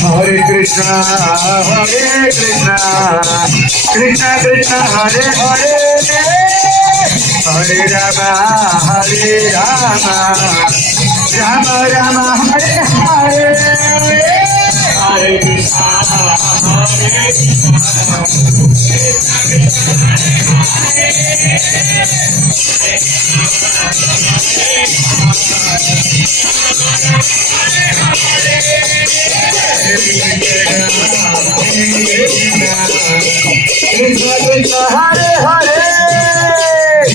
Hare Krishna, Krishna Krishna, Hare Hare, Hare Rama, Hare Rama, Rama Rama, Hare Hare, Hare Krishna, Hare Krishna, Krishna Krishna,